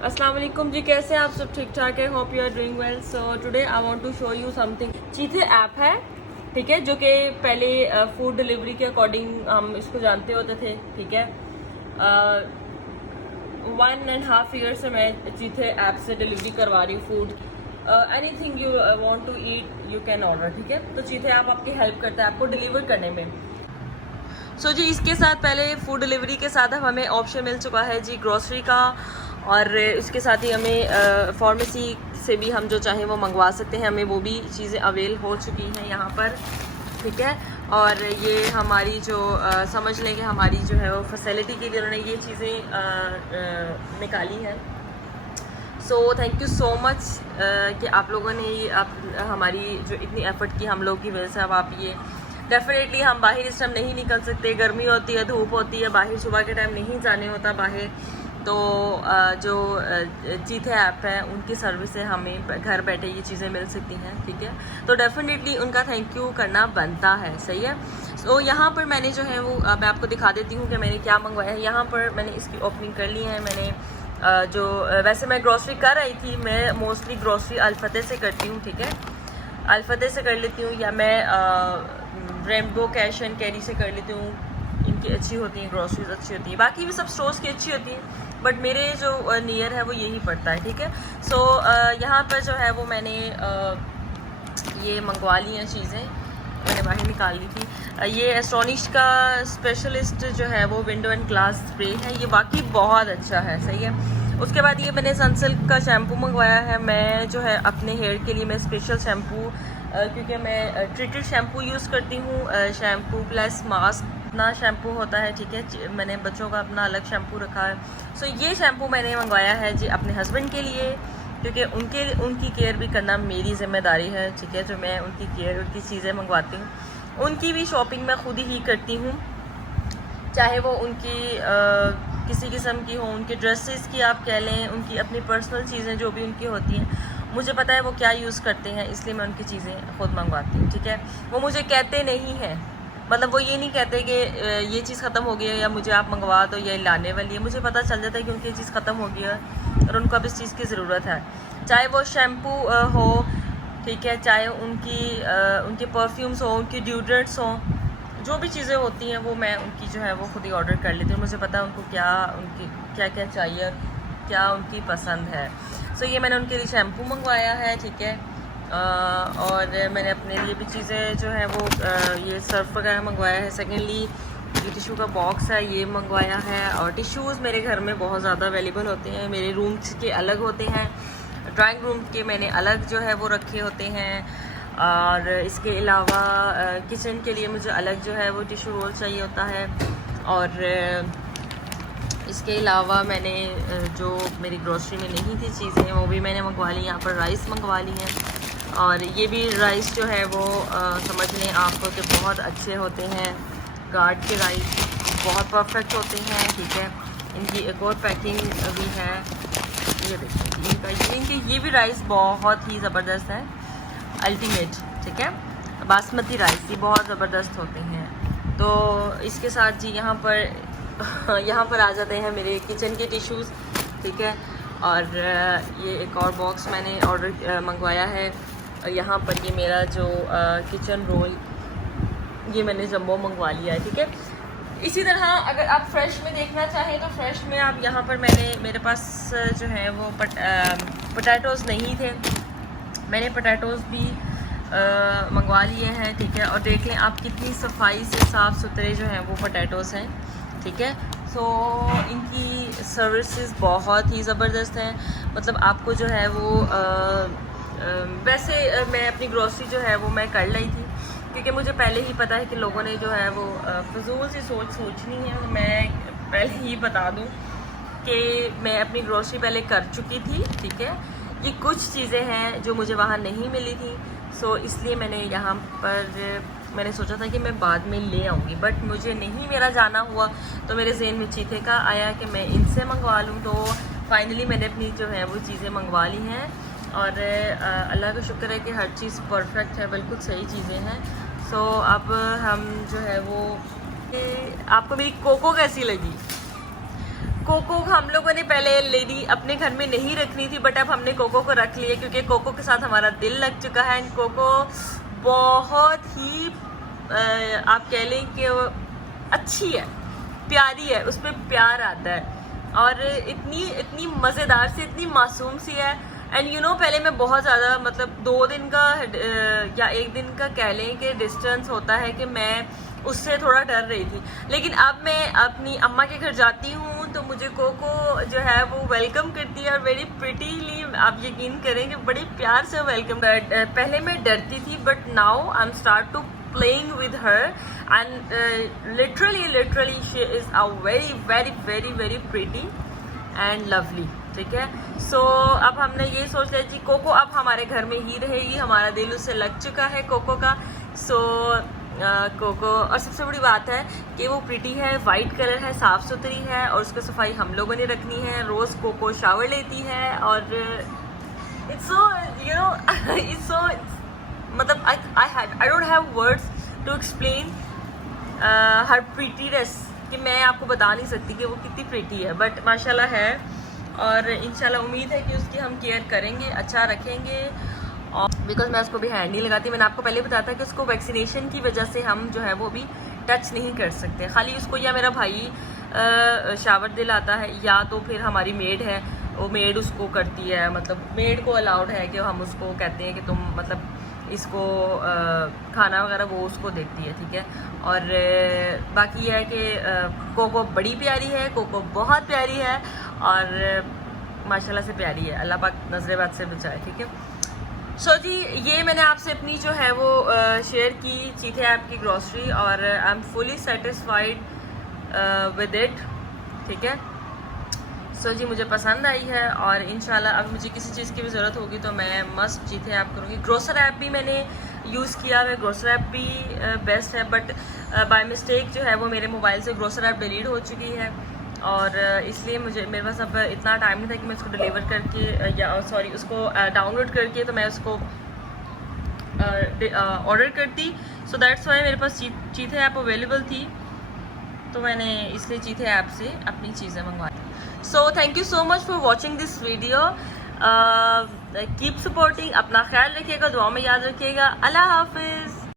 अस्सलाम वालेकुम जी, कैसे हैं आप सब? ठीक ठाक है, hope you are doing well. So today I want to show you something. चीथे ऐप है, ठीक है, जो कि पहले फूड डिलीवरी के अकॉर्डिंग हम इसको जानते होते थे, ठीक है। 1.5 ईयर से मैं चीथे ऐप से डिलीवरी करवा रही हूँ food. Anything you want to eat you can order, ठीक है। तो चीथे ऐप आपकी हेल्प करता है आपको डिलीवर करने में। सो जी, इसके साथ पहले फूड डिलीवरी के साथ अब हमें ऑप्शन मिल चुका है जी ग्रोसरी का, और इसके साथ ही हमें फार्मेसी से भी हम जो चाहें वो मंगवा सकते हैं, हमें वो भी चीज़ें अवेल हो चुकी हैं यहाँ पर, ठीक है। और ये हमारी जो समझ लें कि हमारी जो है वो फैसिलिटी के लिए उन्होंने ये चीज़ें निकाली हैं। So thank you so much कि आप लोगों ने हमारी जो इतनी एफ़र्ट की हम लोग की वजह से अब आप ये डेफिनेटली हम बाहर इस टाइम नहीं निकल सकते, गर्मी होती है, धूप होती है, बाहर सुबह के टाइम नहीं जाने होता बाहर। तो जो चीथे ऐप है उनकी सर्विस से हमें घर बैठे ये चीज़ें मिल सकती हैं, ठीक है। तो डेफिनेटली उनका थैंक यू करना बनता है, सही है। तो यहाँ पर मैंने जो है वो मैं आपको दिखा देती हूँ कि मैंने क्या मंगवाया है। यहाँ पर मैंने इसकी ओपनिंग कर ली है। मैंने वैसे मैं ग्रॉसरी कर रही थी, मैं मोस्टली ग्रॉसरी अल-फतेह से करती हूँ, ठीक है। अल-फतेह से कर लेती हूँ, या मैं रेनबो कैश एंड कैरी से कर लेती हूँ। इनकी अच्छी होती हैं, ग्रॉसरीज अच्छी होती हैं, बाकी भी सब स्टोर्स की अच्छी होती हैं, बट मेरे जो नियर है वो यही पड़ता है, ठीक है। सो यहाँ पर जो है वो मैंने ये मंगवा ली हैं चीज़ें, मैंने बाहर निकाल ली थी। ये एस्टोनिश का स्पेशलिस्ट जो है वो विंडो एंड ग्लास स्प्रे है, ये वाकई बहुत अच्छा है, सही है। उसके बाद ये मैंने सनसिल्क का शैम्पू मंगवाया है। मैं जो है अपने हेयर के लिए मैं स्पेशल शैम्पू, क्योंकि मैं ट्रीटेड शैम्पू यूज़ करती हूँ, शैम्पू प्लस मास्क अपना शैम्पू होता है, ठीक है। मैंने बच्चों का अपना अलग शैम्पू रखा है। सो ये शैम्पू मैंने मंगवाया है जी अपने हस्बैंड के लिए, क्योंकि उनकी केयर भी करना मेरी ज़िम्मेदारी है, ठीक है। जो मैं उनकी केयर, उनकी चीज़ें मंगवाती हूँ, उनकी भी शॉपिंग मैं खुद ही करती हूँ, चाहे वो उनकी किसी किस्म की हो, उनके ड्रेसेस की आप कह लें, उनकी अपनी पर्सनल चीज़ें जो भी उनकी होती हैं, मुझे पता है वो क्या यूज़ करते हैं, इसलिए मैं उनकी चीज़ें खुद मंगवाती हूँ, ठीक है। वो मुझे कहते नहीं हैं, मतलब वो ये नहीं कहते कि ये चीज़ ख़त्म हो गई है या मुझे आप मंगवा दो, ये लाने वाली है। मुझे पता चल जाता है कि उनकी ये चीज़ ख़त्म हो गई है और उनको अब इस चीज़ की ज़रूरत है, चाहे वो शैम्पू हो, ठीक है, चाहे उनके परफ्यूम्स हो, उनकी ड्यूड्रेंट्स हों, जो भी चीज़ें होती हैं वो मैं उनकी जो है वो खुद ही ऑर्डर कर लेती हूँ। मुझे पता है उनको क्या क्या चाहिए, क्या उनकी पसंद है। सो ये मैंने उनके लिए शैम्पू मंगवाया है, ठीक है। और मैंने अपने लिए भी चीज़ें जो है वो ये सर्फ वगैरह मंगवाया है। सेकेंडली ये टिशू का बॉक्स है, ये मंगवाया है। और टिश्यूज़ मेरे घर में बहुत ज़्यादा अवेलेबल होते हैं, मेरे रूम्स के अलग होते हैं, ड्राइंग रूम के मैंने अलग जो है वो रखे होते हैं। और इसके अलावा किचन के लिए मुझे अलग जो है वो टिशू रोल चाहिए होता है। और इसके अलावा मैंने जो मेरी ग्रोसरी में नहीं थी चीज़ें वो भी मैंने मंगवा ली। यहाँ पर राइस मंगवा ली हैं, और ये भी राइस जो है वो समझ लें आप कि बहुत अच्छे होते हैं, गार्ड के राइस बहुत परफेक्ट होते हैं, ठीक है। इनकी एक और पैकिंग भी है, ये देखिए ये भी राइस बहुत ही ज़बरदस्त है, अल्टीमेट, ठीक है। बासमती राइस ये बहुत ज़बरदस्त होते हैं। तो इसके साथ जी यहाँ पर आ जाते हैं मेरे किचन के टिश्यूज़, ठीक है। और ये एक और बॉक्स मैंने ऑर्डर मंगवाया है। यहाँ पर ये मेरा जो किचन रोल, ये मैंने जम्बो मंगवा लिया है, ठीक है। इसी तरह अगर आप फ्रेश में देखना चाहें तो फ्रेश में आप यहाँ पर मेरे पास जो है वो पोटैटोज़ नहीं थे, मैंने पोटैटोज़ भी मंगवा लिए हैं, ठीक है। और देख लें आप कितनी सफाई से साफ़ सुथरे जो हैं वो पोटैटोज़ हैं, ठीक है। सो इनकी सर्विसेज बहुत ही ज़बरदस्त हैं, मतलब आपको जो है वो वैसे मैं अपनी ग्रोसरी जो है वो मैं कर ली थी, क्योंकि मुझे पहले ही पता है कि लोगों ने जो है वो फजूल सी सोचनी है। मैं पहले ही बता दूं कि मैं अपनी ग्रोसरी पहले कर चुकी थी, ठीक है। ये कुछ चीज़ें हैं जो मुझे वहाँ नहीं मिली थी, सो इसलिए मैंने यहाँ पर मैंने सोचा था कि मैं बाद में ले आऊँगी, बट मुझे नहीं मेरा जाना हुआ, तो मेरे जहन में चीथे का आया कि मैं इनसे मंगवा लूँ। तो फाइनली मैंने अपनी जो है वो चीज़ें मंगवा ली हैं, और अल्लाह का शुक्र है कि हर चीज़ परफेक्ट है, बिल्कुल सही चीज़ें हैं। सो अब हम जो है वो, आपको मेरी कोको कैसी लगी? कोको हम लोगों ने पहले लेडी अपने घर में नहीं रखनी थी, बट अब हमने कोको को रख लिया क्योंकि कोको के साथ हमारा दिल लग चुका है। एंड कोको बहुत ही आप कह लें कि अच्छी है, प्यारी है, उसमें प्यार आता है और इतनी मज़ेदार सी, इतनी मासूम सी है। एंड यू नो पहले मैं बहुत ज़्यादा मतलब 2 दिन का या 1 दिन का कह लें कि डिस्टेंस होता है कि मैं उससे थोड़ा डर रही थी, लेकिन अब मैं अपनी अम्मा के घर जाती हूँ तो मुझे कोको जो है वो वेलकम करती है और वेरी प्रिटीली, आप यकीन करेंगे बड़े प्यार से वेलकम। पहले मैं डरती थी but now I am start to playing with her and literally she is a very pretty and lovely. ठीक है, सो अब हमने ये सोच लिया जी कोको अब हमारे घर में ही रहेगी, हमारा दिल उससे लग चुका है कोको का। सो कोको, और सबसे बड़ी बात है कि वो प्रिटी है, वाइट कलर है, साफ़ सुथरी है और उसकी सफाई हम लोगों ने रखनी है। रोज़ कोको शावर लेती है और it's so you know it's so मतलब I don't have words to explain her prettiness, कि मैं आपको बता नहीं सकती कि वो कितनी प्रिटी है, बट माशाल्लाह है। और इंशाल्लाह उम्मीद है कि उसकी हम केयर करेंगे, अच्छा रखेंगे। और बिकॉज मैं उसको भी हैंड नहीं लगाती, मैंने आपको पहले बताया था कि उसको वैक्सीनेशन की वजह से हम जो है वो भी टच नहीं कर सकते। खाली उसको या मेरा भाई शावर दिलाता है या तो फिर हमारी मेड है, वो मेड उसको करती है, मतलब मेड को अलाउड है कि हम उसको कहते हैं कि तुम मतलब इसको खाना वगैरह वो उसको देती है। ठीक है, और बाकी यह है कि कोको बड़ी प्यारी है, कोको बहुत प्यारी है और माशाल्लाह से प्यारी है, अल्लाह पाक नजरेबाद से बचाए। ठीक है, सो जी ये मैंने आपसे अपनी जो है वो शेयर की चीज़ें आपकी ग्रॉसरी और I am fully satisfied with it. ठीक है, सो जी मुझे पसंद आई है और इंशाल्लाह अब मुझे किसी चीज़ की भी ज़रूरत होगी तो मैं मस्ट चीज़ें ऐप करूँगी। ग्रोसर ऐप भी मैंने यूज़ किया है, ग्रोसर ऐप भी बेस्ट है, बट बाय मिस्टेक जो है वो मेरे मोबाइल से ग्रोसर ऐप डिलीट हो चुकी है और इसलिए मेरे पास अब इतना टाइम नहीं था कि मैं उसको डिलीवर करके या सॉरी उसको डाउनलोड करके तो मैं उसको ऑर्डर करती। सो दैट्स वाई मेरे पास चीज़ें ऐप अवेलेबल थी तो मैंने इसलिए चीज़ें ऐप से अपनी चीज़ें मंगवाई। So thank you so much for watching this video, keep supporting, अपना ख्याल रखिएगा, दुआ में याद रखिएगा। अल्लाह हाफिज़।